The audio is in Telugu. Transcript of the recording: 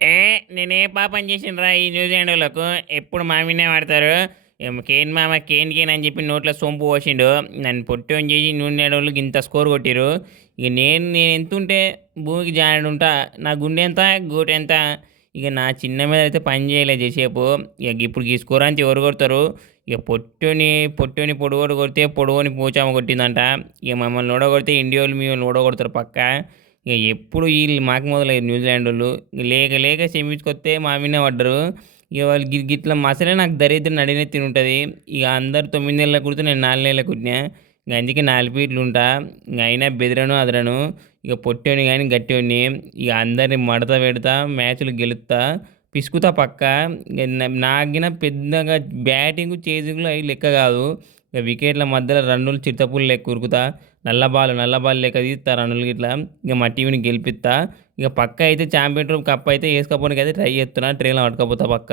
ఏ నేనే పాపం చేసినరా ఈ న్యూజిలాండ్ వాళ్ళకు. ఎప్పుడు మామినే వాడతారు. కేన్ మామ కేన్ కేన్ అని చెప్పి నోట్లో సొంపు పోసిండు. నన్ను పొట్టని చేసి న్యూజిలాండ్ వాళ్ళకి ఇంత స్కోర్ కొట్టిరు. ఇక నేను నేను ఎంత ఉంటే భూమికి జాయిన్ ఉంటా. నా గుండె ఎంత గోటు ఎంత? ఇక నా చిన్న మీద అయితే పని చేయలేదు చేసేపు ఇక ఇప్పుడు ఈ స్కోర్ అంతా ఎవరు కొడతారు? ఇక పొట్టుని పొట్టుని పొడుగోడు కొడితే పొడుగుని పూచామ కొట్టిందంట. ఇక మమ్మల్ని ఓడగొడితే ఇండియా వాళ్ళు మీ వాళ్ళు ఓడగొడతారు పక్క. ఇక ఎప్పుడు వీళ్ళు మాకు మొదలయ్యారు న్యూజిలాండ్ వాళ్ళు లేక లేక సెమీస్కొస్తే మా మీద పడ్డరు. ఇక వాళ్ళు గిట్ గిట్ల మసలే నాకు దరిద్రం నడినే తినుంటుంది. ఇక అందరు తొమ్మిది నెలల కుడితే నేను నాలుగు నెలల కుట్టినా. ఇక అందుకే నాలుగు ఫీట్లు ఉంటా. ఇంక అయినా బెదిరను అదరను. ఇక పొట్టేని కానీ గట్టిని ఇక అందరిని మడత పెడతా మ్యాచ్లు గెలుస్తా పిసుకుతా పక్క. ఇక నాకిన పెద్దగా బ్యాటింగ్ చేజింగ్లో అవి లెక్క కాదు. ఇక వికెట్ల మధ్యలో రన్నులు చిరుతపులు లెక్క ఉరుకుతా నల్ల బాల్ నల్ల బాల్ లెక్క తీస్తా రన్నులు ఇట్లా ఇక మా టీవీని గెలిపిస్తా. ఇక పక్క అయితే ఛాంపియన్ ట్రోఫీ కప్ అయితే వేసుకోవడానికి అయితే ట్రై చేస్తున్నా. ట్రైన్లో పట్టుకపోతా పక్క.